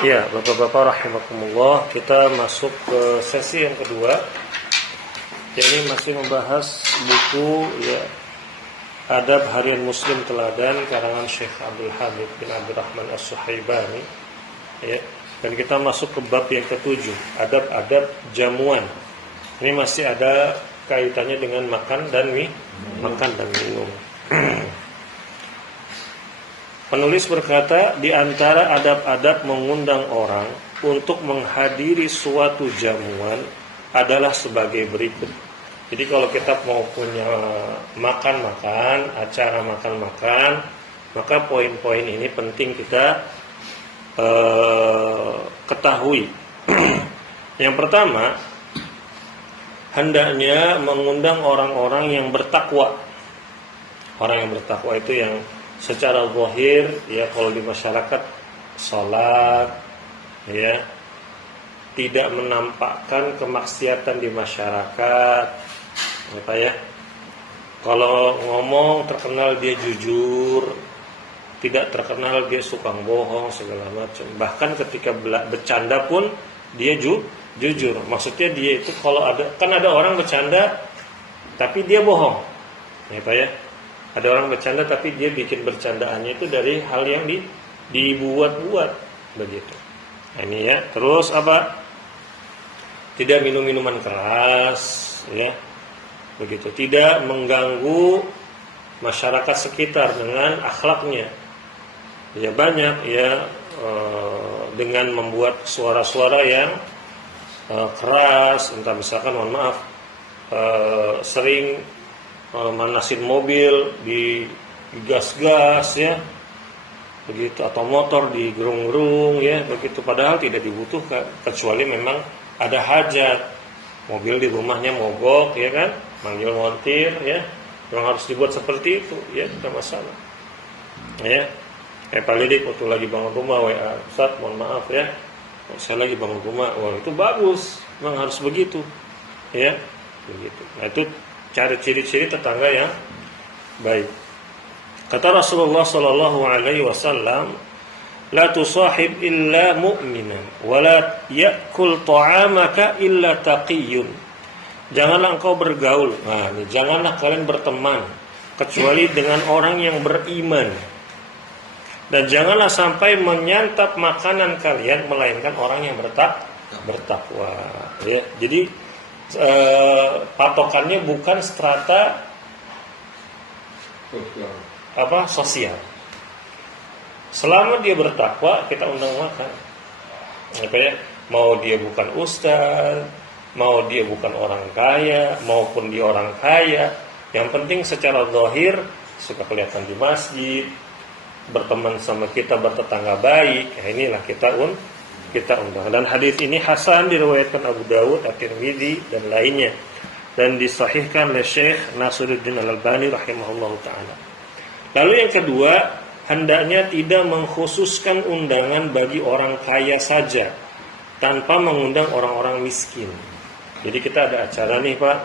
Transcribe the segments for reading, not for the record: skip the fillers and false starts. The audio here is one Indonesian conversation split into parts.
Ya, Bapak-bapak rahimakumullah, kita masuk ke sesi yang kedua. Jadi masih membahas buku ya Adab Harian Muslim Teladan karangan Syekh Abdul Hamid bin Abdurrahman As-Suhaibani. Ya, dan kita masuk ke bab yang ketujuh, adab-adab jamuan. Ini masih ada kaitannya dengan makan dan minum. Penulis berkata, di antara adab-adab mengundang orang untuk menghadiri suatu jamuan adalah sebagai berikut. Jadi kalau kita mau punya makan-makan, acara makan-makan, maka poin-poin ini penting kita ketahui. Yang pertama, hendaknya mengundang orang-orang yang bertakwa. Orang yang bertakwa itu yang secara zahir ya, kalau di masyarakat sholat ya, tidak menampakkan kemaksiatan di masyarakat apa ya. Kalau ngomong terkenal dia jujur, tidak terkenal dia suka bohong segala macam. Bahkan ketika bercanda pun dia jujur. Maksudnya dia itu kalau ada orang bercanda tapi dia bohong. Ya Pak ya. Ada orang bercanda tapi dia bikin bercandaannya itu dari hal yang dibuat-buat begitu. Nah, ini ya. Terus apa? Tidak minum minuman keras, ya. Begitu. Tidak mengganggu masyarakat sekitar dengan akhlaknya. Ya banyak ya dengan membuat suara-suara yang keras, entah misalkan mohon maaf sering manasin mobil di gas-gas ya begitu, atau motor di gerung-gerung ya begitu, padahal tidak dibutuhkan kecuali memang ada hajat, mobil di rumahnya mogok ya kan, manggil montir ya, memang harus dibuat seperti itu ya, tidak masalah ya. Pak Lidik waktu lagi bangun rumah WA, Ustaz mohon maaf ya, saya lagi bangun rumah, wah itu bagus, memang harus begitu ya begitu. Nah itu cari ciri-ciri tetangga yang baik. Kata Rasulullah sallallahu alaihi wasallam, la tusahib illa mu'minan wa la ya'kul ta'amaka illa taqiyyun. Janganlah engkau bergaul. Nah, ini janganlah kalian berteman kecuali dengan orang yang beriman. Dan janganlah sampai menyantap makanan kalian melainkan orang yang bertakwa. Ya, jadi patokannya bukan strata sosial. Selama dia bertakwa, kita undang makan. Apa ya? Mau dia bukan ustaz, mau dia bukan orang kaya, maupun dia orang kaya, yang penting secara zahir suka kelihatan di masjid, berteman sama kita, bertetangga baik. Ya inilah kita undang. Dan hadis ini hasan, diriwayatkan Abu Dawud, At-Tirmidzi dan lainnya, dan disahihkan oleh Syekh Nasiruddin Al-Albani rahimahullahu taala. Lalu yang kedua, hendaknya tidak mengkhususkan undangan bagi orang kaya saja tanpa mengundang orang-orang miskin. Jadi kita ada acara nih Pak,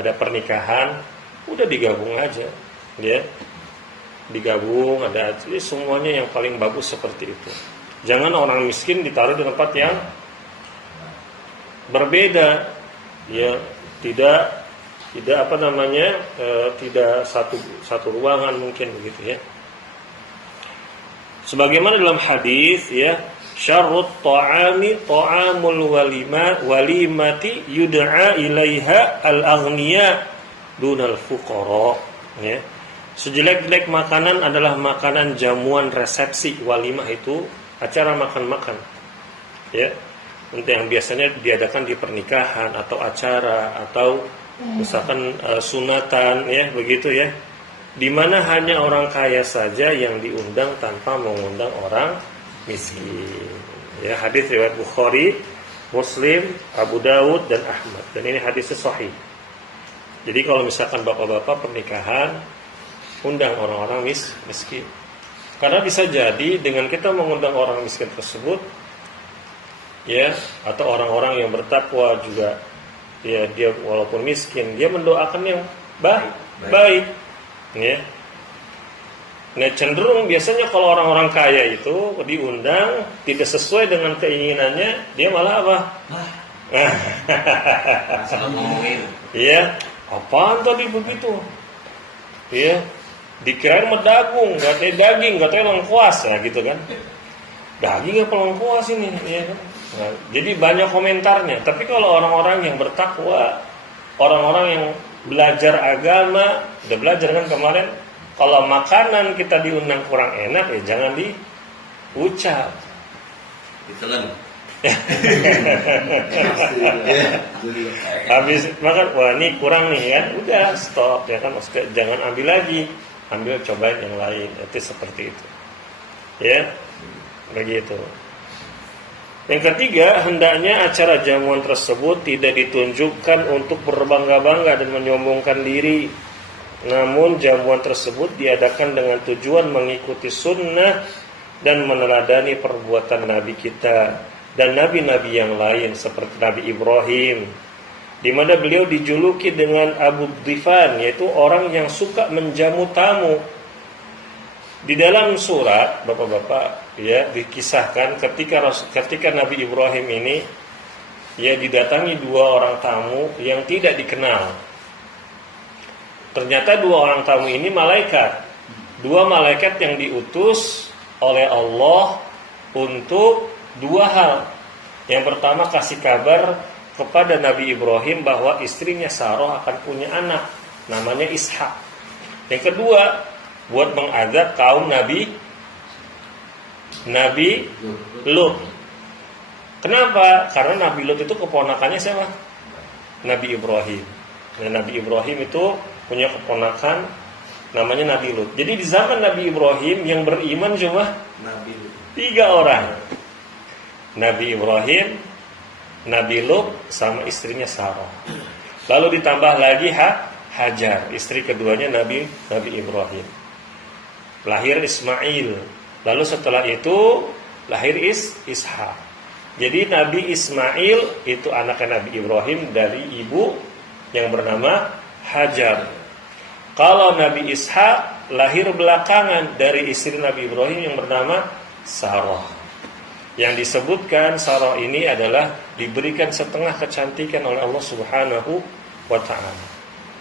ada pernikahan, udah digabung aja ya. Digabung, ada semuanya yang paling bagus seperti itu. Jangan orang miskin ditaruh di tempat yang berbeda, ya tidak tidak satu ruangan mungkin begitu ya. Sebagaimana dalam hadis ya, syarrut ta'ami ta'amul walimati yud'a ilaiha al-aghniya dunal fuqara ya. Sejelek-jelek makanan adalah makanan jamuan resepsi. Walimah itu acara makan-makan ya, untuk yang biasanya diadakan di pernikahan atau acara atau misalkan sunatan ya begitu ya, dimana hanya orang kaya saja yang diundang tanpa mengundang orang miskin ya. Hadis riwayat Bukhari, Muslim, Abu Dawud dan Ahmad, dan ini hadisnya sahih. Jadi kalau misalkan bapak-bapak pernikahan, undang orang-orang miskin. Karena bisa jadi dengan kita mengundang orang miskin tersebut ya, atau orang-orang yang bertakwa juga ya, dia walaupun miskin dia mendoakan yang baik ya. Nah, cenderung biasanya kalau orang-orang kaya itu diundang tidak sesuai dengan keinginannya, dia malah apa? Asal ngomongin. Iya, apaan tadi begitu? Iya, dikirain medagung, katanya daging, katanya lengkuas ya gitu kan? Daging apa lengkuas ini? Iya kan? Nah, jadi banyak komentarnya. Tapi kalau orang-orang yang bertakwa, orang-orang yang belajar agama, udah belajar kan kemarin, kalau makanan kita diundang kurang enak ya jangan diucap. Ditelan. Habis makan, wah ini kurang nih kan, udah stop ya kan, maksudnya jangan ambil lagi, ambil cobain yang lain, itu seperti itu, ya, begitu. Yang ketiga, hendaknya acara jamuan tersebut tidak ditunjukkan untuk berbangga-bangga dan menyombongkan diri, namun jamuan tersebut diadakan dengan tujuan mengikuti sunnah dan meneladani perbuatan Nabi kita dan nabi-nabi yang lain seperti Nabi Ibrahim, di mana beliau dijuluki dengan Abu Dhifan, yaitu orang yang suka menjamu tamu. Di dalam surat, bapak-bapak, ya, dikisahkan ketika Nabi Ibrahim ini ya didatangi dua orang tamu yang tidak dikenal. Ternyata dua orang tamu ini malaikat, dua malaikat yang diutus oleh Allah untuk dua hal. Yang pertama, kasih kabar kepada Nabi Ibrahim bahwa istrinya Sarah akan punya anak namanya Ishak. Yang kedua, buat mengazab kaum Nabi Lut. Kenapa? Karena Nabi Lut itu keponakannya siapa? Nabi Ibrahim. Nah, Nabi Ibrahim itu punya keponakan namanya Nabi Lut. Jadi di zaman Nabi Ibrahim yang beriman cuma 3 orang. Nabi Ibrahim, Nabi Lut, sama istrinya Sarah. Lalu ditambah lagi Hajar, istri keduanya Nabi Ibrahim. Lahir Ismail. Lalu setelah itu lahir Ishak. Jadi Nabi Ismail itu anaknya Nabi Ibrahim dari ibu yang bernama Hajar. Kalau Nabi Ishak lahir belakangan dari istri Nabi Ibrahim yang bernama Sarah. Yang disebutkan Sarah ini adalah diberikan setengah kecantikan oleh Allah Subhanahu wa ta'ala.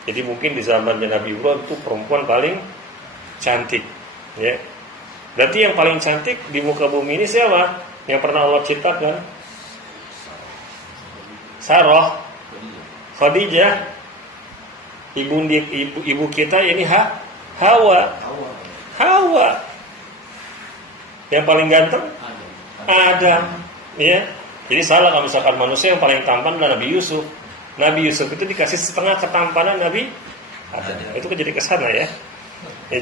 Jadi mungkin di zamannya Nabi Ibrahim itu perempuan paling cantik, ya. Berarti yang paling cantik di muka bumi ini siapa? Yang pernah Allah ciptakan? Sarah, Khadijah, ibu kita ini Hawa. Yang paling ganteng Adam, ya. Jadi salah kalau misalkan manusia yang paling tampan adalah Nabi Yusuf. Nabi Yusuf itu dikasih setengah ketampanan Nabi Adam. Itu jadi kesana ya.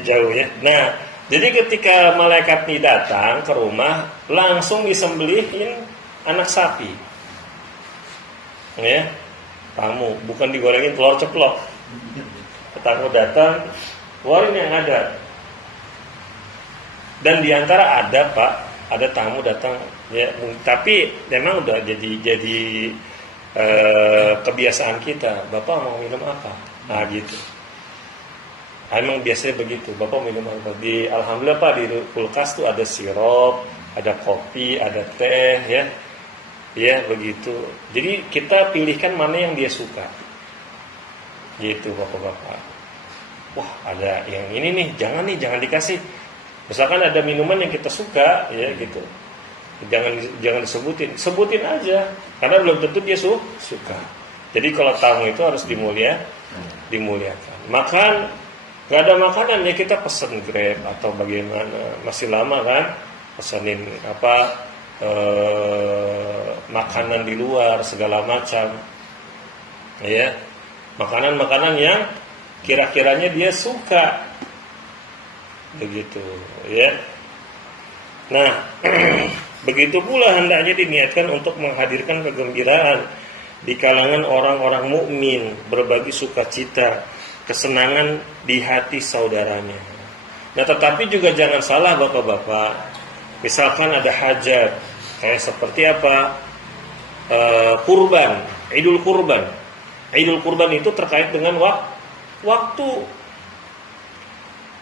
Jauh ya. Nah, jadi ketika malaikat ini datang ke rumah, langsung disembelihin anak sapi. Ya. Tamu, bukan digorengin telur ceplok. Tamu datang, keluarin yang ada. Dan diantara ada ada tamu datang, ya. Tapi memang udah jadi kebiasaan kita. Bapak mau minum apa? Nah gitu. Emang biasanya begitu. Bapak minum apa? Alhamdulillah Pak, di kulkas tuh ada sirup, ada kopi, ada teh, ya. Ya begitu. Jadi kita pilihkan mana yang dia suka. Gitu bapak-bapak. Wah ada yang ini nih, jangan dikasih. Misalkan ada minuman yang kita suka, ya gitu. Jangan sebutin aja, karena belum tentu dia suka. Jadi kalau tamu itu harus dimuliakan. Makan, nggak ada makanan ya kita pesen Grab atau bagaimana, masih lama kan, pesenin makanan di luar segala macam, ya, makanan yang kira-kiranya dia suka, begitu, ya. Nah, begitu pula hendaknya diniatkan untuk menghadirkan kegembiraan di kalangan orang-orang mukmin, berbagi sukacita, kesenangan di hati saudaranya. Nah, tetapi juga jangan salah bapak-bapak. Misalkan ada hajat, kayak seperti apa? Kurban, Idul Kurban. Idul Kurban itu terkait dengan waktu.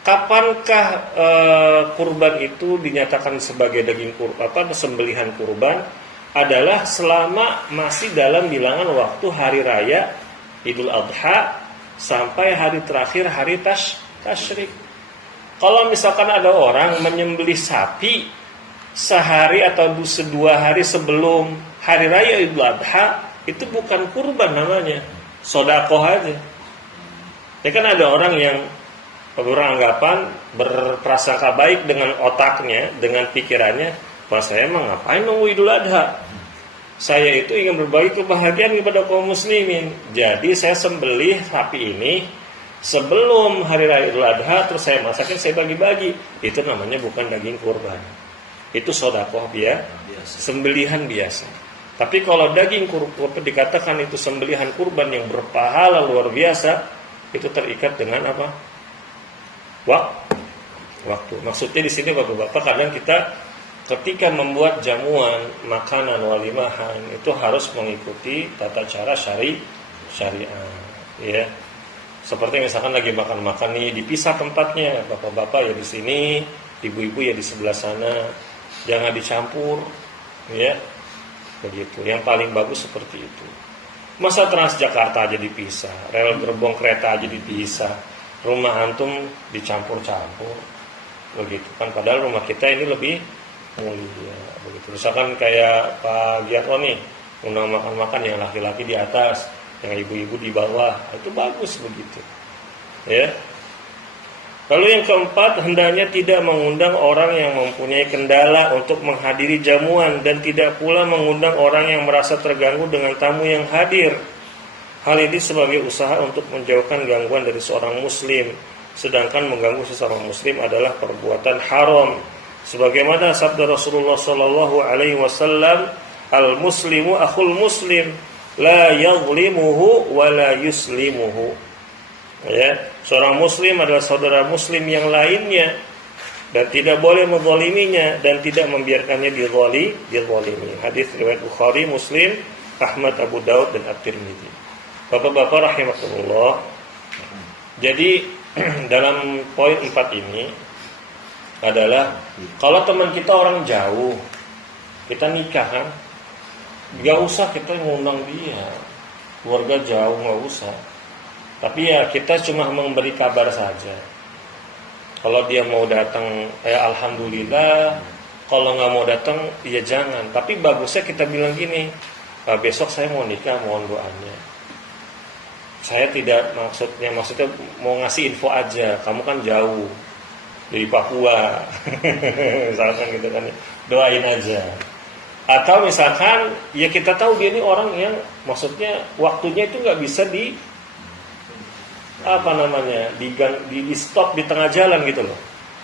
kapankah kurban itu dinyatakan sebagai daging kurban, sembelihan kurban? Adalah selama masih dalam bilangan waktu hari raya Idul Adha sampai hari terakhir hari tasyrik. Kalau misalkan ada orang menyembelih sapi sehari atau 2 hari sebelum hari raya Idul Adha, itu bukan kurban namanya, sedekah aja. Ya kan ada orang yang beranggapan, berprasangka baik dengan otaknya, dengan pikirannya, wah saya emang ngapain nunggu Idul Adha? Saya itu ingin berbagi kebahagiaan kepada kaum muslimin. Jadi saya sembelih sapi ini sebelum hari raya Idul Adha, terus saya masakin, saya bagi-bagi. Itu namanya bukan daging kurban. Itu sedekah biasa, sembelihan biasa. Tapi kalau daging kurban dikatakan itu sembelihan kurban yang berpahala luar biasa, itu terikat dengan apa? Waktu. Maksudnya di sini Bapak-bapak, kadang kita ketika membuat jamuan, makanan, walimahan, itu harus mengikuti tata cara syariah, ya. Seperti misalkan lagi makan-makan nih, dipisah tempatnya, bapak-bapak ya di sini, ibu-ibu ya di sebelah sana, jangan dicampur, ya. Begitu. Yang paling bagus seperti itu. Masa Transjakarta aja dipisah, rel gerbong kereta aja dipisah, rumah antum dicampur-campur, begitu kan? Padahal rumah kita ini lebih mulia, begitu. Misalkan kayak Pak Giatwan nih, undang makan-makan yang laki-laki di atas, yang ibu-ibu di bawah, itu bagus begitu, ya. Lalu yang keempat, hendaknya tidak mengundang orang yang mempunyai kendala untuk menghadiri jamuan, dan tidak pula mengundang orang yang merasa terganggu dengan tamu yang hadir. Hal ini sebagai usaha untuk menjauhkan gangguan dari seorang muslim, sedangkan mengganggu sesama muslim adalah perbuatan haram. Sebagaimana sabda Rasulullah sallallahu alaihi wasallam, al-muslimu akhul muslim, la yadhlimuhu wa la yuslimuhu. Ya, seorang muslim adalah saudara muslim yang lainnya dan tidak boleh menzaliminya dan tidak membiarkannya dizalimi. Hadis riwayat Bukhari, Muslim, Ahmad, Abu Daud dan At-Tirmidzi. Bapak-bapak rahimakumullah. Jadi dalam poin 4 ini adalah kalau teman kita orang jauh, kita nikah kan, gak usah kita ngundang dia, keluarga jauh gak usah. Tapi ya kita cuma memberi kabar saja. Kalau dia mau datang, alhamdulillah. Kalau nggak mau datang, ya jangan. Tapi bagusnya kita bilang gini, besok saya mau nikah, mohon doanya. Saya tidak maksudnya mau ngasih info aja. Kamu kan jauh dari Papua, misalkan gitu kan, doain aja. Atau misalkan ya kita tahu dia ini orang yang maksudnya waktunya itu nggak bisa di stop di tengah jalan gitu loh.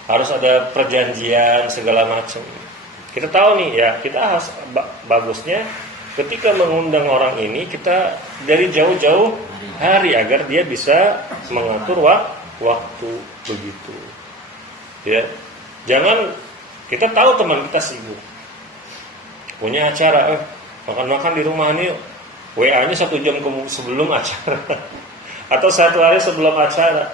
Harus ada perjanjian segala macam. Kita tahu nih ya, kita harus bagusnya ketika mengundang orang ini kita dari jauh-jauh hari agar dia bisa mengatur waktu begitu. Ya. Jangan kita tahu teman kita sibuk. Punya acara, makan-makan di rumah nih. WA-nya 1 jam sebelum acara. Atau 1 hari sebelum acara,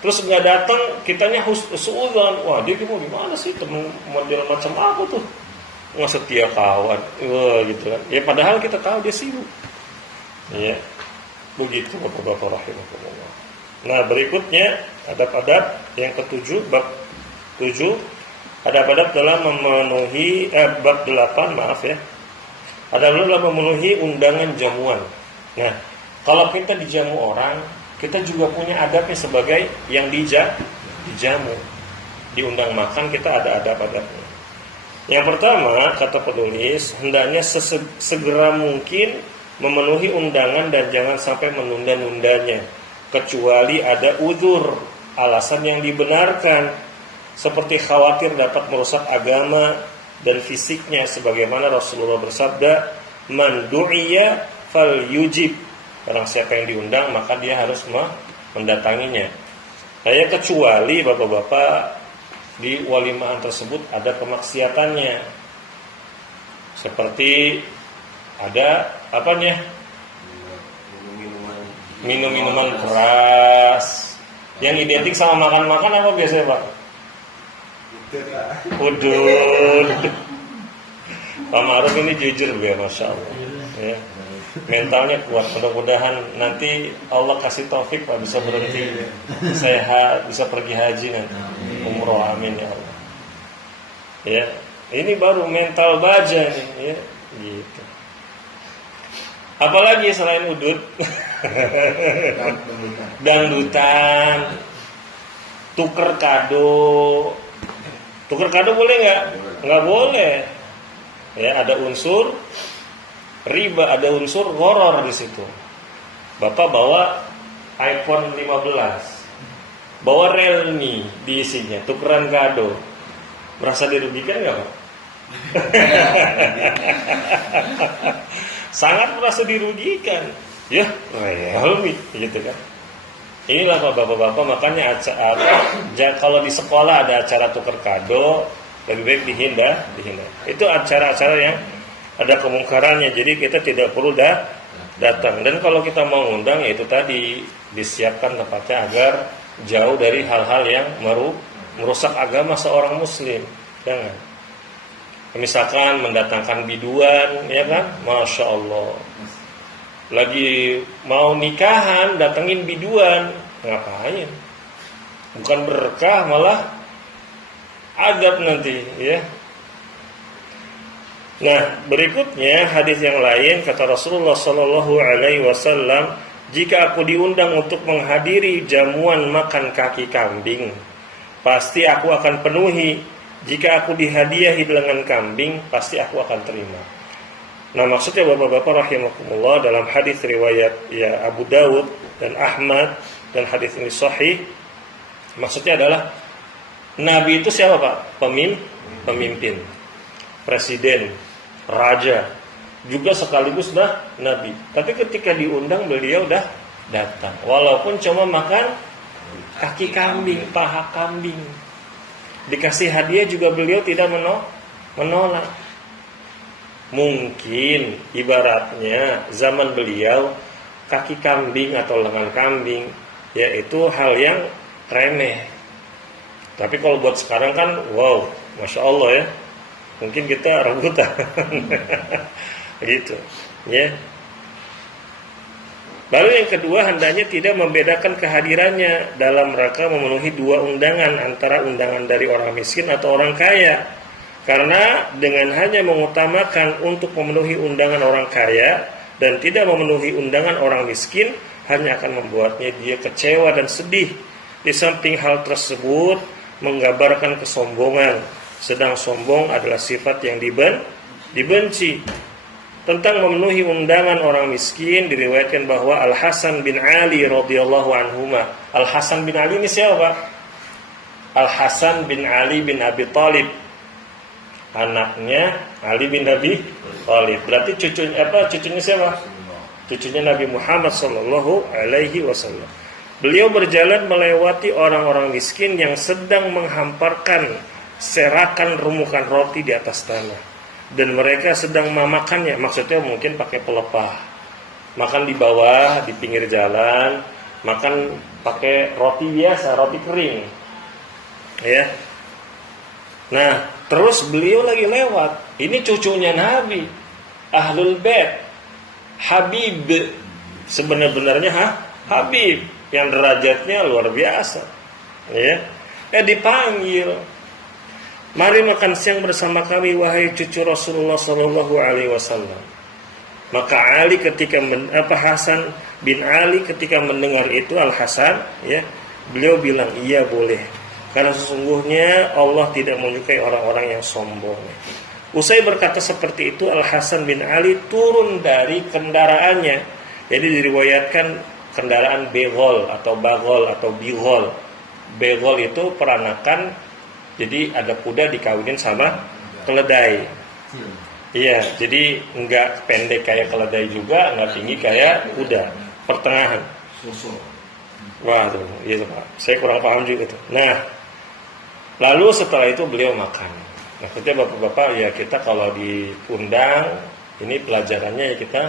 terus nggak datang, kitanya suudzon, wah dia mau gimana sih, temen model macam apa tuh, nggak setia kawan, wah gitu kan, ya padahal kita tahu dia sibuk, ya begitu bapak-bapak rahimahullah. Nah berikutnya adab-adab yang ke-7, bab 7, adab-adab dalam memenuhi bab 8 adab dalam memenuhi undangan jamuan. Nah kalau kita dijamu orang, kita juga punya adabnya sebagai yang dijamu. Diundang makan kita ada adab-adabnya. Yang pertama, kata penulis, hendaknya segera mungkin memenuhi undangan dan jangan sampai menunda-nundanya, kecuali ada uzur, alasan yang dibenarkan, seperti khawatir dapat merusak agama dan fisiknya, sebagaimana Rasulullah bersabda, man du'iya fal yujib. Barang siapa yang diundang maka dia harus mendatanginya. Saya kecuali bapak-bapak di walimahan tersebut ada kemaksiatannya, seperti ada minum-minuman keras, Yang identik sama makan-makan apa biasanya Pak? Udut. Pak Ma'ruf ini jujur ya, Masya Allah ya. Mentalnya kuat. Mudah-mudahan nanti Allah kasih taufik Pak bisa berhenti sehat, bisa pergi haji nanti, umroh, amin ya Allah ya. Ini baru mental baja nih ya gitu. Apalagi selain udut? Dangdutan, tuker kado. Tuker kado boleh nggak? Nggak boleh. Ya, ada unsur riba, ada unsur gharar di situ. Bapak bawa iPhone 15, bawa Realme diisinya, tukeran kado. Merasa dirugikan nggak Pak? Sangat merasa dirugikan. Ya, Realme gitu kan. Inilah Bapak-bapak, makanya kalau di sekolah ada acara tuker kado, lebih baik dihindar. Itu acara-acara yang ada kemungkarannya, jadi kita tidak perlu datang. Dan kalau kita mau ngundang, ya itu tadi disiapkan tempatnya agar jauh dari hal-hal yang merusak agama seorang muslim. Jangan. Misalkan mendatangkan biduan, ya kan, Masya Allah. Lagi mau nikahan, datengin biduan, ngapain? Bukan berkah, malah adab nanti, ya. Nah, berikutnya hadis yang lain kata Rasulullah Shallallahu Alaihi Wasallam, jika aku diundang untuk menghadiri jamuan makan kaki kambing, pasti aku akan penuhi. Jika aku dihadiahi lengan kambing, pasti aku akan terima. Nah, maksudnya Bapak-bapak rahimakumullah, dalam hadis riwayat ya Abu Dawud dan Ahmad, dan hadis ini sahih, maksudnya adalah Nabi itu siapa Pak? Pemimpin, presiden, raja, juga sekaligus Nabi. Tapi ketika diundang beliau dah datang, walaupun cuma makan kaki kambing, paha kambing. Dikasih hadiah juga beliau tidak menolak. Mungkin ibaratnya zaman beliau kaki kambing atau lengan kambing yaitu hal yang remeh. Tapi kalau buat sekarang kan wow, Masya Allah ya, mungkin kita rebutan gitu ya. Lalu yang kedua, hendaknya tidak membedakan kehadirannya dalam rangka memenuhi dua undangan, antara undangan dari orang miskin atau orang kaya. Karena dengan hanya mengutamakan untuk memenuhi undangan orang kaya dan tidak memenuhi undangan orang miskin, hanya akan membuatnya dia kecewa dan sedih. Di samping hal tersebut menggambarkan kesombongan, sedang sombong adalah sifat yang dibenci. Tentang memenuhi undangan orang miskin, diriwayatkan bahwa Al Hasan bin Ali radhiyallahu anhuma. Al Hasan bin Ali ini siapa? Al Hasan bin Ali bin Abi Thalib, anaknya Ali bin Abi Thalib. Berarti cucunya siapa? Cucunya Nabi Muhammad sallallahu alaihi wasallam. Beliau berjalan melewati orang-orang miskin yang sedang menghamparkan serakan rumukan roti di atas tanah. Dan mereka sedang memakannya, maksudnya mungkin pakai pelepah, makan di bawah, di pinggir jalan, makan pakai roti biasa, roti kering, ya. Nah, terus beliau lagi lewat, ini cucunya Nabi, Ahlul Bait, Habib, sebenarnya Habib, yang derajatnya luar biasa, ya. Dipanggil, mari makan siang bersama kami wahai cucu Rasulullah Sallallahu Alaihi Wasallam. Maka Ali ketika Hasan bin Ali ketika mendengar itu Al Hasan, ya, beliau bilang iya boleh, karena sesungguhnya Allah tidak menyukai orang-orang yang sombong. Usai berkata seperti itu, Al Hasan bin Ali turun dari kendaraannya. Jadi diriwayatkan kendaraan begol atau bagol atau bigol. Begol itu peranakan. Jadi ada kuda dikawinin sama keledai. Iya, jadi enggak pendek kayak keledai juga, enggak tinggi kayak kuda, pertengahan. Waduh, iya Pak. Saya kurang paham juga tuh. Nah, lalu setelah itu beliau makan. Maksudnya Bapak-bapak, ya kita kalau diundang, ini pelajarannya ya kita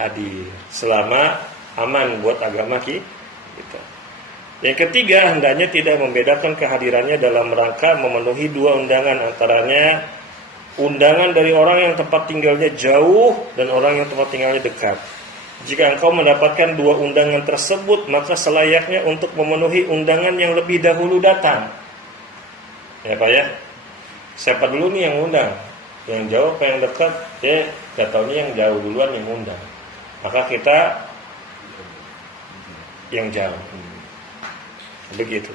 hadir selama aman buat agama kita. Yang ketiga, hendaknya tidak membedakan kehadirannya dalam rangka memenuhi dua undangan, antaranya undangan dari orang yang tempat tinggalnya jauh dan orang yang tempat tinggalnya dekat. Jika engkau mendapatkan dua undangan tersebut, maka selayaknya untuk memenuhi undangan yang lebih dahulu datang. Ya Pak ya, siapa dulu nih yang undang? Yang jauh apa yang dekat? Ya, gak taunya yang jauh duluan yang undang. Maka kita yang jauh. Begitu.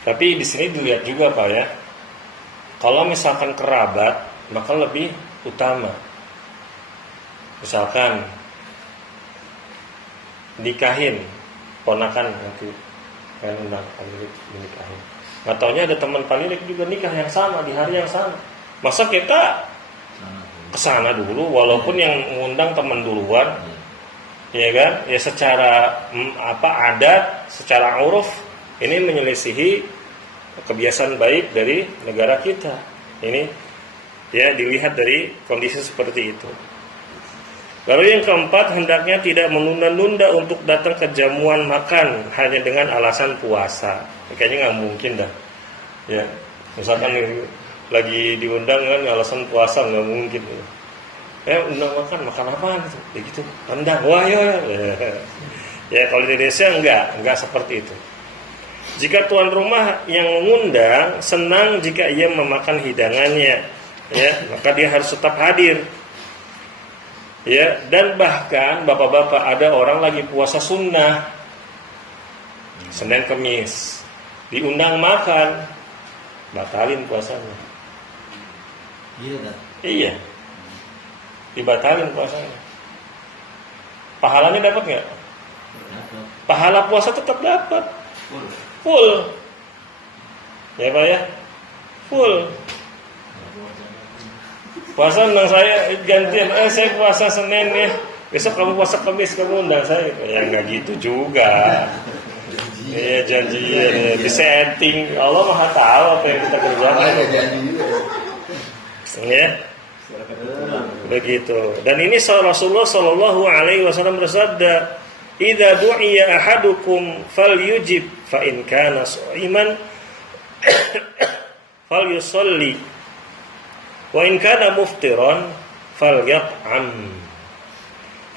Tapi di sini dilihat juga Pak ya, kalau misalkan kerabat maka lebih utama. Misalkan nikahin ponakan nanti kan undang panilik nikahin. Nggak taunya ada teman panilik juga nikah yang sama di hari yang sama. Masa kita kesana dulu walaupun yang mengundang teman duluan. Ya kan? Ya secara adat, secara uruf ini menyelisihi kebiasaan baik dari negara kita. Ini ya dilihat dari kondisi seperti itu. Lalu yang keempat, hendaknya tidak menunda-nunda untuk datang ke jamuan makan hanya dengan alasan puasa. Kayaknya nggak mungkin dah. Ya, misalkan lagi diundang kan alasan puasa nggak mungkin. Undang makan apa gitu? Ya gitu, rendang. Wah, ya. Ya kalau di Indonesia enggak seperti itu. Jika tuan rumah yang mengundang senang jika ia memakan hidangannya, ya, maka dia harus tetap hadir. Ya, dan bahkan bapak-bapak ada orang lagi puasa sunnah Senin Kemis, diundang makan, batalin puasanya. Iya. Dibatalin puasanya. Pahalanya dapat nggak? Pahala puasa tetap dapat. Full. Ya Pak ya? Full. Puasa undang saya gantian. Saya puasa Senin ya. Besok kamu puasa Kamis, kamu undang saya. Ya nggak gitu juga. Ya janjian ya. Disetting. Allah Maha tahu apa yang kita kerjakan. Ya. Begitu. Dan ini Rasulullah Shallallahu Alaihi Wasallam bersabda, "Idza du'iya ahadukum falyujib, fa in kana sha'iman falyusalli, wa in kana muftiran falyat'am."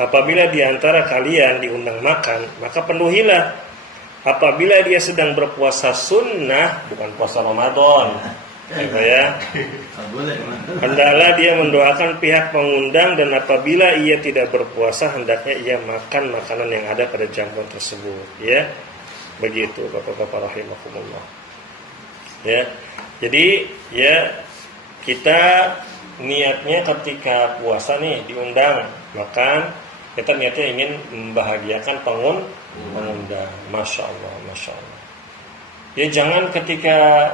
Apabila di antara kalian diundang makan, maka penuhilah. Apabila dia sedang berpuasa sunnah, bukan puasa Ramadan. Ya. Hendaklah dia mendoakan pihak pengundang, dan apabila ia tidak berpuasa hendaknya ia makan makanan yang ada pada jamuan tersebut. Ya, begitu Bapak-bapak rahimakumullah. Ya, jadi ya kita niatnya ketika puasa nih diundang makan, kita niatnya ingin membahagiakan pengundang. Masya Allah. Ya jangan ketika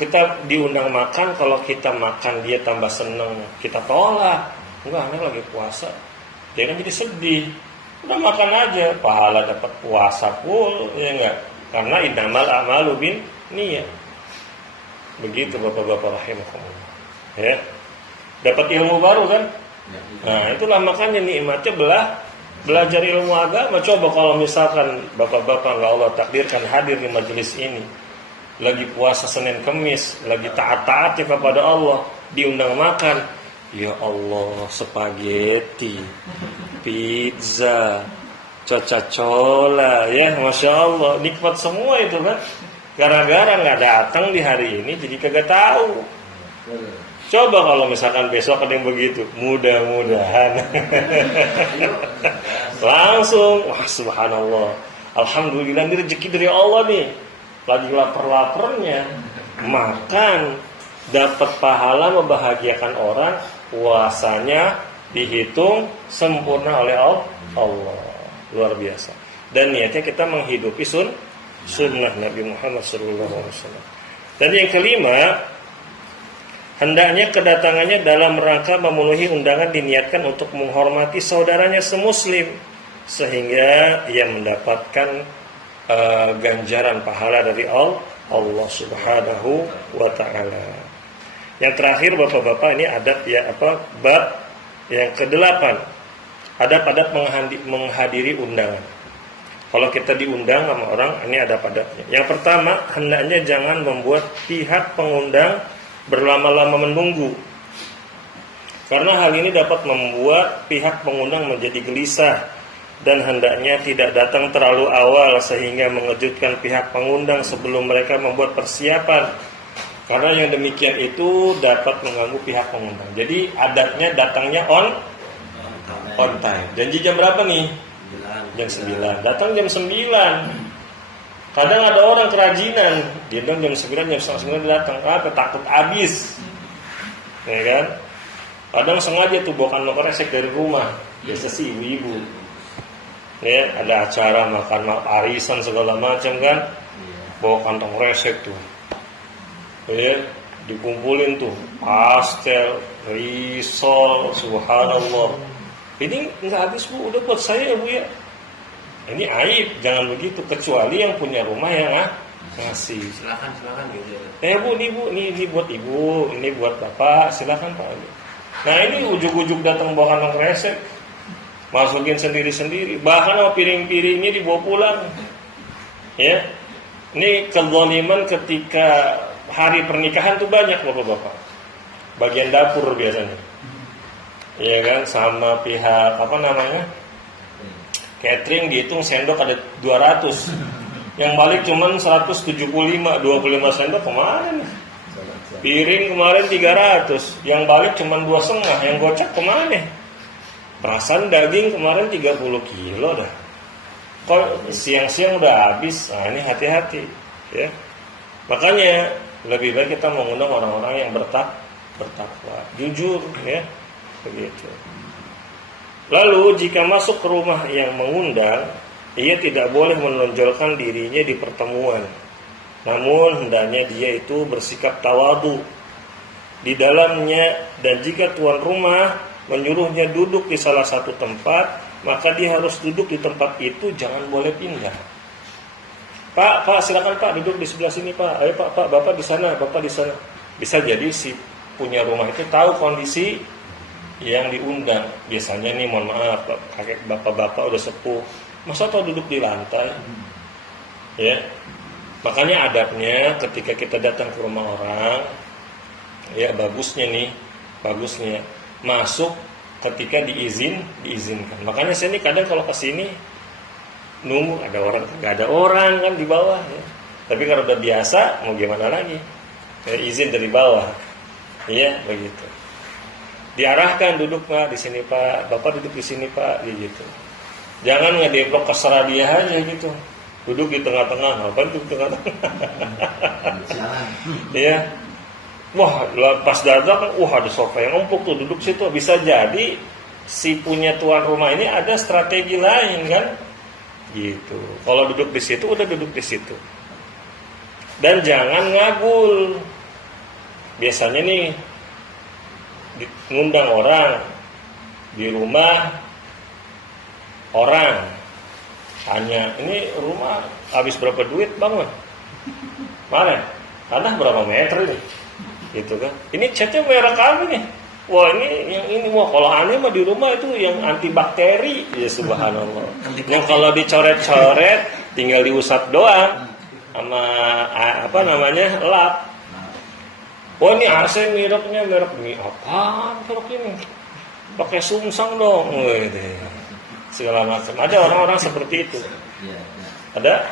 kita diundang makan, kalau kita makan dia tambah seneng, kita tolak. Enggak, ini lagi puasa. Dia kan jadi sedih. Udah makan aja, pahala dapat puasa full, ya enggak? Karena innamal a'malu bin niyah. Begitu Bapak-bapak rahimakumullah. Ya. Dapat ilmu baru kan? Nah, itulah makanya nikmatnya belajar ilmu agama. Coba kalau misalkan Bapak-bapak enggak Allah takdirkan hadir di majelis ini, lagi puasa Senin Kemis, lagi taat-taatnya kepada Allah, diundang makan, ya Allah, spaghetti, pizza, coca-cola, ya Masya Allah, nikmat semua itu kan. Gara-gara nggak datang di hari ini, jadi kagak tahu. Coba kalau misalkan besok ada yang begitu, mudah-mudahan langsung, wah subhanallah, alhamdulillah ini rezeki dari Allah nih. Lagi lapar-laparnya makan, dapat pahala membahagiakan orang, puasanya dihitung sempurna oleh Allah. Luar biasa. Dan niatnya kita menghidupi sunnah Nabi Muhammad SAW. Dan yang kelima, hendaknya kedatangannya dalam rangka memenuhi undangan diniatkan untuk menghormati saudaranya semuslim, sehingga ia mendapatkan ganjaran pahala dari Allah Subhanahu wa taala. Yang terakhir Bapak-bapak, ini adab ya bab yang ke-8. Adab-adab menghadiri undangan. Kalau kita diundang sama orang, ini ada adabnya. Yang pertama, hendaknya jangan membuat pihak pengundang berlama-lama menunggu. Karena hal ini dapat membuat pihak pengundang menjadi gelisah dan hendaknya tidak datang terlalu awal sehingga mengejutkan pihak pengundang sebelum mereka membuat persiapan. Karena yang demikian itu dapat mengganggu pihak pengundang. Jadi adatnya datangnya on time. Janji jam berapa nih? Jam 9. Datang jam 9. Kadang ada orang kerajinan, dia bilang jam 9, jam 9 datang. Takut habis. Ya kan? Kadang sengaja tuh bawa kantong kresek dari rumah. Biasa sih ibu-ibu. Ya, ada acara makan arisan segala macam kan. Bawa kantong kresek tuh. Ya, dikumpulin tuh pastel, risol, subhanallah. Ini nggak habis bu, udah buat saya bu ya. Ini aib, jangan begitu. Kecuali yang punya rumah yang ngasih. Silakan gitu. Bu, ini buat ibu, ini buat bapak, silakan pak. Nah ini ujuk-ujuk datang bawa kantong kresek, masukin sendiri-sendiri. Bahkan sama piring-piringnya dibawa pulang. Ya, ini kezaliman ketika hari pernikahan tuh banyak bapak-bapak. Bagian dapur biasanya. Iya kan, sama pihak catering dihitung sendok ada 200. Yang balik cuman 175, 25 sendok kemarin. Piring kemarin 300, yang balik cuman 2,5, yang gocap kemana? Perasaan daging kemarin 30 kilo dah. Kok siang-siang udah habis? Nah ini hati-hati ya. Makanya lebih baik kita mengundang orang-orang yang bertakwa, jujur ya. Begitu. Lalu jika masuk ke rumah yang mengundang, ia tidak boleh menonjolkan dirinya di pertemuan. Namun hendaknya dia itu bersikap tawadu di dalamnya, dan jika tuan rumah menyuruhnya duduk di salah satu tempat, maka dia harus duduk di tempat itu, jangan boleh pindah. Pak, silakan Pak duduk di sebelah sini Pak. Ayo Pak, Bapak di sana, Bapak di sana. Bisa jadi si punya rumah itu tahu kondisi yang diundang. Biasanya nih mohon maaf, kakek bapak-bapak udah sepuh, masa tau duduk di lantai? Ya. Makanya adabnya ketika kita datang ke rumah orang, ya bagusnya masuk ketika diizinkan. Makanya saya ini kadang kalau kesini nunggu ada orang, nggak ada orang kan di bawah ya. Tapi kalau udah biasa mau gimana lagi? Izin dari bawah. Iya begitu. Diarahkan duduk Pak di sini Pak, Bapak duduk di sini Pak, gitu. Jangan ngedeplok keserah dia aja gitu. Duduk di tengah-tengah, apa duduk di tengah-tengah? Iya. Wah, pas datang, ada sofa yang empuk tuh, duduk situ. Bisa jadi si punya tuan rumah ini ada strategi lain kan? Gitu. Kalau duduk di situ, udah duduk di situ. Dan jangan ngagul. Biasanya nih ngundang orang di rumah orang, tanya, ini rumah habis berapa duit bangun? Mana? Tanah berapa meter ini? Gitu kan? Ini catnya merek apa nih? Wah ini wah kalau aneh mah di rumah itu yang antibakteri, ya subhanallah. Yang kalau dicoret-coret tinggal diusap doang sama lap. Wah ini AC mereknya merek ini apaan merek ini? Pakai sungsang dong, segala macam. Ada orang-orang seperti itu. Ada.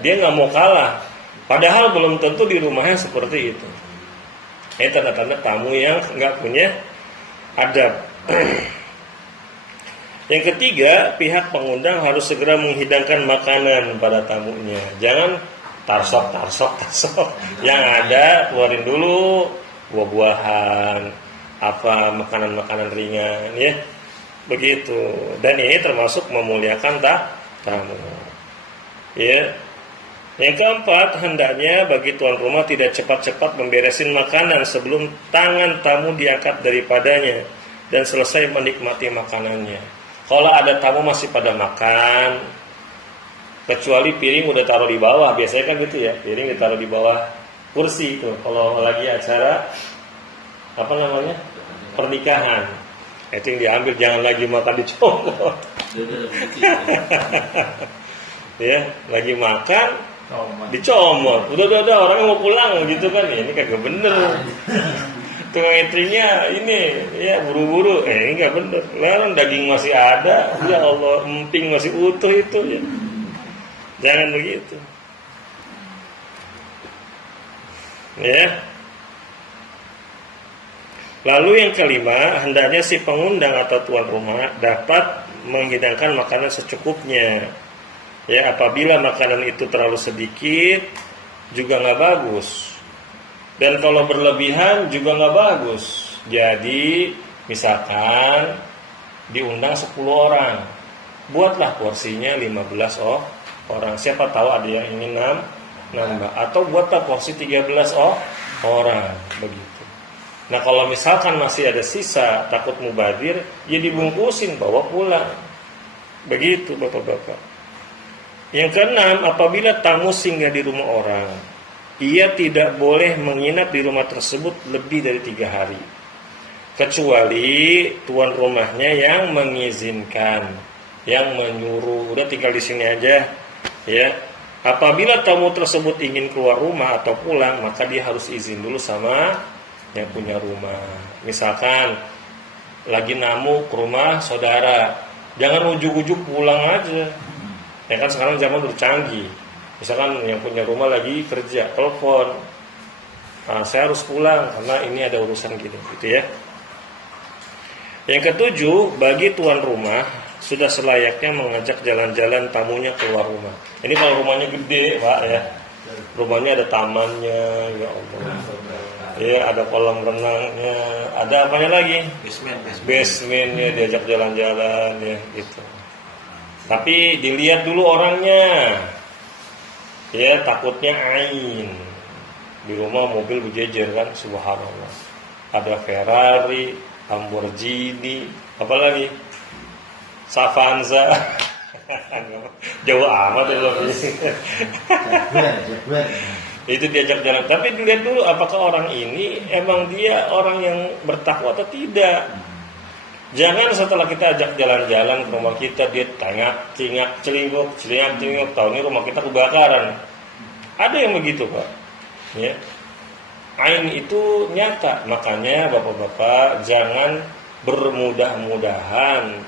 Dia nggak mau kalah. Padahal belum tentu di rumahnya seperti itu. Ini tanda-tanda tamu yang nggak punya adab. Yang ketiga, pihak pengundang harus segera menghidangkan makanan pada tamunya. Jangan tarsok. Yang ada keluarin dulu buah-buahan, makanan-makanan ringan, ya. Begitu. Dan ini termasuk memuliakan tamu. Ya. Yang keempat, hendaknya bagi tuan rumah tidak cepat-cepat memberesin makanan sebelum tangan tamu diangkat daripadanya dan selesai menikmati makanannya. Kalau ada tamu masih pada makan, kecuali piring udah taruh di bawah, biasanya kan gitu ya, piring ditaruh di bawah kursi itu. Kalau lagi acara pernikahan, Itu yang diambil, jangan lagi makan dicomot. Ya, lagi makan dicomot. Udah orangnya mau pulang gitu kan. Ya, ini kagak bener. Tukang etrinya ini ya buru-buru. Ini nggak bener. Lalu daging masih ada. Ya Allah, emping masih utuh itu ya. Jangan begitu. Ya. Lalu yang kelima, hendaknya si pengundang atau tuan rumah dapat menghidangkan makanan secukupnya. Ya, apabila makanan itu terlalu sedikit juga nggak bagus. Dan kalau berlebihan juga nggak bagus. Jadi, misalkan diundang 10 orang, buatlah porsinya 15 orang. Siapa tahu ada yang ingin nambah. Atau buatlah porsi 13 orang, begitu. Nah kalau misalkan masih ada sisa, takut mubadir, ya dibungkusin, bawa pulang. Begitu bapak-bapak. Yang keenam, apabila tamu singgah di rumah orang, ia tidak boleh menginap di rumah tersebut lebih dari 3 hari. Kecuali tuan rumahnya yang mengizinkan, yang menyuruh, udah tinggal di sini aja. Ya. Apabila tamu tersebut ingin keluar rumah atau pulang, maka dia harus izin dulu sama yang punya rumah. Misalkan lagi namu ke rumah saudara, jangan ujuk-ujuk pulang aja. Ya kan sekarang zaman udah canggih. Misalkan yang punya rumah lagi kerja, telepon, saya harus pulang karena ini ada urusan gitu ya. Yang ketujuh, bagi tuan rumah sudah selayaknya mengajak jalan-jalan tamunya keluar rumah. Ini kalau rumahnya gede, Pak ya. Rumahnya ada tamannya, ya Allah. Ya, ada kolam renangnya, ada apanya lagi? Basementnya, diajak jalan-jalan ya gitu. Tapi dilihat dulu orangnya. Ya, takutnya ain. Di rumah mobil berjejer kan, subhanallah. Ada Ferrari, Lamborghini, apa lagi? Savanza. Jauh amat ya loh. Itu diajak jalan, tapi dilihat dulu apakah orang ini emang dia orang yang bertakwa atau tidak. Jangan setelah kita ajak jalan-jalan ke rumah kita, dia cingak celinguk, tahu ini rumah kita kebakaran. Ada yang begitu Pak ya. Ain itu nyata. Makanya bapak-bapak jangan bermudah-mudahan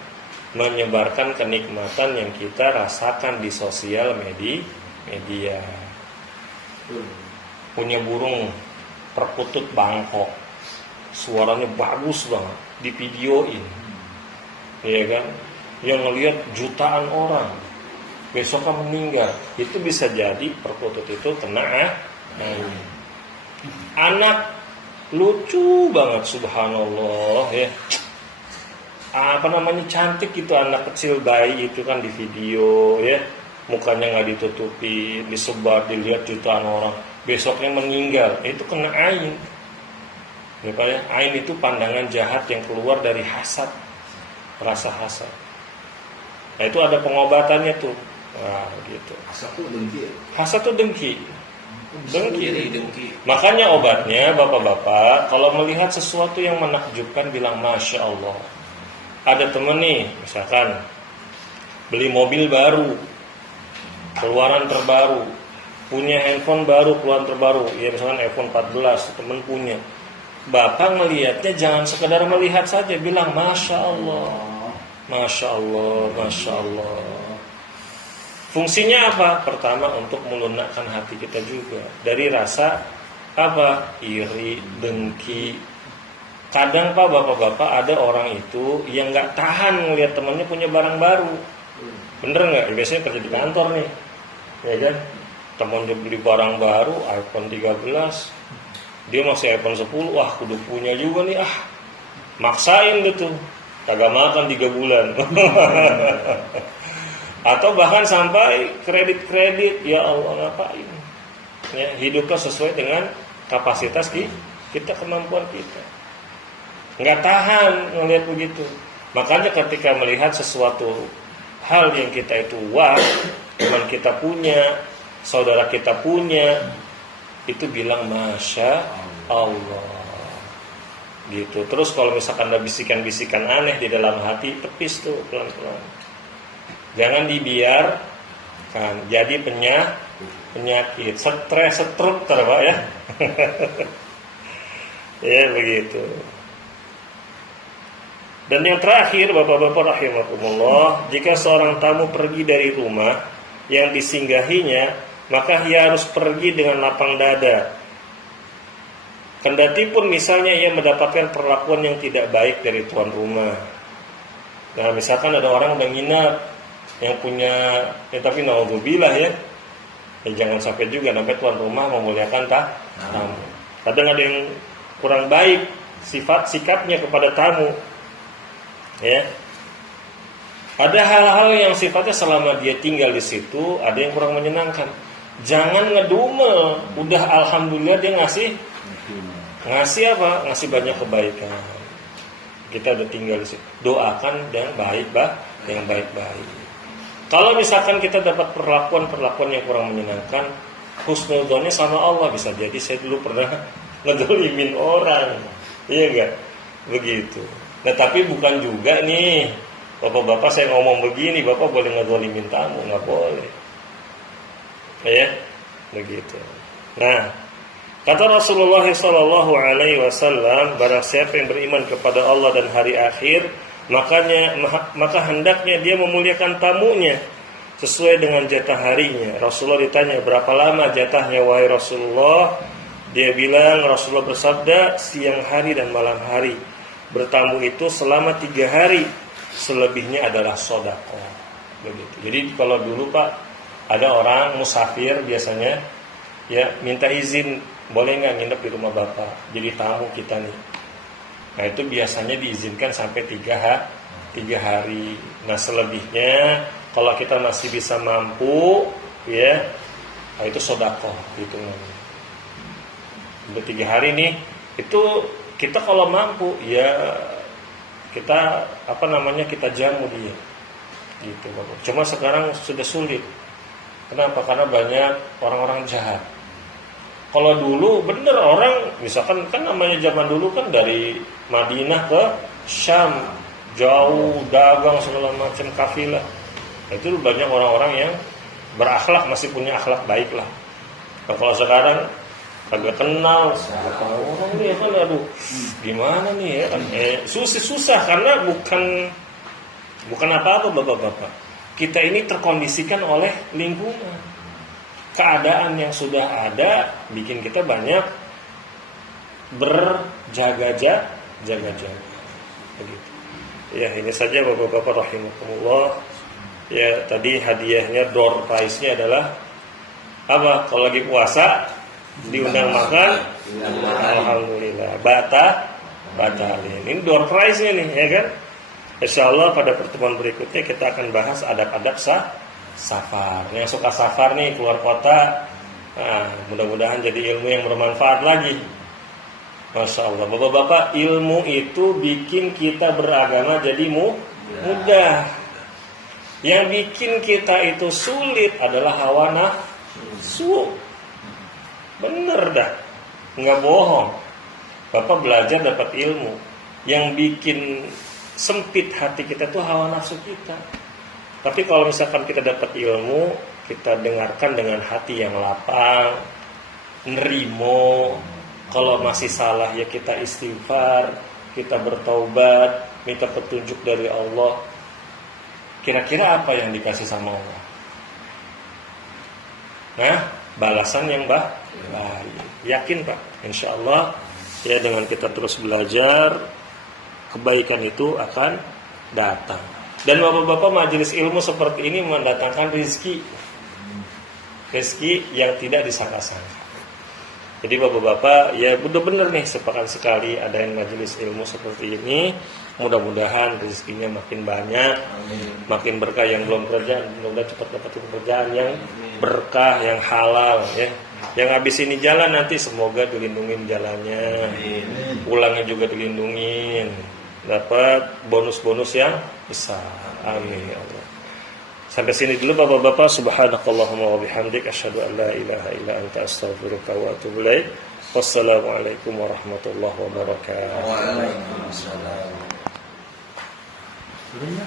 menyebarkan kenikmatan yang kita rasakan di sosial media. Punya burung perkutut Bangkok, suaranya bagus banget, divideoin, ya kan? Yang ngelihat jutaan orang, besoknya meninggal. Itu bisa jadi perkutut itu kena anak lucu banget, subhanallah ya. Cantik itu anak kecil bayi itu kan di video ya. Mukanya nggak ditutupi, disebar, dilihat jutaan orang, besoknya meninggal, itu kena ain. Ya, Pak ya? Ain itu pandangan jahat yang keluar dari hasad, rasa hasad. Nah itu ada pengobatannya tuh, nah gitu. Hasad tuh dengki. Makanya obatnya bapak-bapak, kalau melihat sesuatu yang menakjubkan bilang masya Allah. Ada temen nih, misalkan beli mobil baru, keluaran terbaru, punya handphone baru, keluaran terbaru, ya misalkan iPhone 14, teman punya. Bapak melihatnya jangan sekedar melihat saja, bilang masya Allah, masya Allah, masya Allah. Fungsinya apa? Pertama untuk melunakkan hati kita juga dari rasa apa? Iri, dengki. Kadang Pak bapak-bapak ada orang itu yang nggak tahan ngelihat temannya punya barang baru, bener nggak? Biasanya kerja di kantor nih. Ya kan, teman dia beli barang baru iPhone 13, dia masih iPhone 10, wah kudu punya juga nih, maksain gitu, kagak makan 3 bulan. Atau bahkan sampai kredit, ya Allah ngapain ya, hiduplah sesuai dengan kapasitas kita, kemampuan kita. Nggak tahan ngelihat begitu. Makanya ketika melihat sesuatu hal yang kita itu teman kita punya, saudara kita punya, itu bilang masya Allah. gitu. Terus kalau misalkan ada bisikan-bisikan aneh di dalam hati, tepis tuh pelan-pelan. Jangan dibiarkan jadi penyakit, stres, stroke Pak ya. Ya begitu. Dan yang terakhir, Bapak-bapak rahimakumullah, jika seorang tamu pergi dari rumah yang disinggahinya, maka ia harus pergi dengan lapang dada. Kendati pun misalnya ia mendapatkan perlakuan yang tidak baik dari tuan rumah. Nah, misalkan ada orang udah nginap yang punya, tapi naudzubillah ya, jangan sampai juga sampai tuan rumah memuliakan tamu. Kadang ada yang kurang baik sikapnya kepada tamu. Ya, ada hal-hal yang sifatnya selama dia tinggal di situ ada yang kurang menyenangkan. Jangan ngedumel. Udah alhamdulillah dia ngasih apa? Ngasih banyak kebaikan. Kita udah tinggal di situ. Doakan yang baik-baik. Kalau misalkan kita dapat perlakuan yang kurang menyenangkan, husnudzonnya sama Allah. Bisa jadi saya dulu pernah ngedolimin orang. Iya enggak? Begitu. Nah tapi bukan juga nih, bapak-bapak saya ngomong begini, bapak boleh ngedolimin tamu, nggak boleh, ya, begitu. Nah, kata Rasulullah SAW, barang siapa yang beriman kepada Allah dan hari akhir, maka hendaknya dia memuliakan tamunya sesuai dengan jatah harinya. Rasulullah ditanya, berapa lama jatahnya wahai Rasulullah? Dia bilang, Rasulullah bersabda, siang hari dan malam hari. Bertamu itu selama 3 hari, selebihnya adalah sedekah. Begitu. Jadi kalau dulu Pak, ada orang musafir biasanya ya minta izin, boleh nggak nginep di rumah bapak? Jadi tamu kita nih. Nah itu biasanya diizinkan sampai 3 hari. Nah selebihnya kalau kita masih bisa mampu, ya, nah itu sedekah gitu. Udah 3 hari nih, itu kita kalau mampu ya kita kita jamu dia gitu Bapak. Cuma sekarang sudah sulit. Kenapa? Karena banyak orang-orang jahat. Kalau dulu bener orang misalkan kan namanya zaman dulu kan dari Madinah ke Syam, jauh dagang segala macam kafilah. Itu banyak orang-orang yang berakhlak, masih punya akhlak baik lah. Nah, kalau sekarang kagak kenal siapa orang nih kan, aduh gimana nih ya kan, susah karena bukan apa-apa bapak-bapak, kita ini terkondisikan oleh lingkungan, keadaan yang sudah ada bikin kita banyak berjaga-jaga begitu. Ya ini saja bapak-bapak rahimakumullah. Ya tadi hadiahnya door prize-nya adalah apa? Kalau lagi puasa diundang makan, alhamdulillah, batalin. Ini door prize-nya nih, ya kan? Insyaallah pada pertemuan berikutnya kita akan bahas adab-adab safar. Yang suka safar nih keluar kota, nah, mudah-mudahan jadi ilmu yang bermanfaat lagi. Masya Allah, bapak-bapak, ilmu itu bikin kita beragama jadi mudah. Yang bikin kita itu sulit adalah hawa nafsu. Bener dah, nggak bohong. Bapak belajar dapat ilmu. Yang bikin sempit hati kita tuh hawa nafsu kita. Tapi kalau misalkan kita dapat ilmu, kita dengarkan dengan hati yang lapang, nerimo. Kalau masih salah ya kita istighfar, kita bertaubat, minta petunjuk dari Allah. Kira-kira apa yang dikasih sama Allah? Nah, balasan yang baik. Yakin Pak, insya Allah ya dengan kita terus belajar, kebaikan itu akan datang. Dan bapak-bapak, majelis ilmu seperti ini mendatangkan rezeki yang tidak disangka-sangka. Jadi bapak-bapak ya benar-benar nih sepekan sekali adain majelis ilmu seperti ini. Mudah-mudahan rezekinya makin banyak, makin berkah. Yang belum kerja, mudah-mudahan cepat dapat pekerjaan yang berkah, yang halal ya. Yang habis ini jalan nanti semoga dilindungin jalannya, pulangnya juga dilindungin, dapat bonus-bonus yang besar. Amin ya Allah. Sampai sini dulu bapak-bapak. Subhanakallahumma wa bihamdik, asyhadu an la ilaha illa anta, astaghfiruka wa atubu ilaik. Wassalamualaikum warahmatullahi wabarakatuh. Waalaikumsalam. Sudah ya?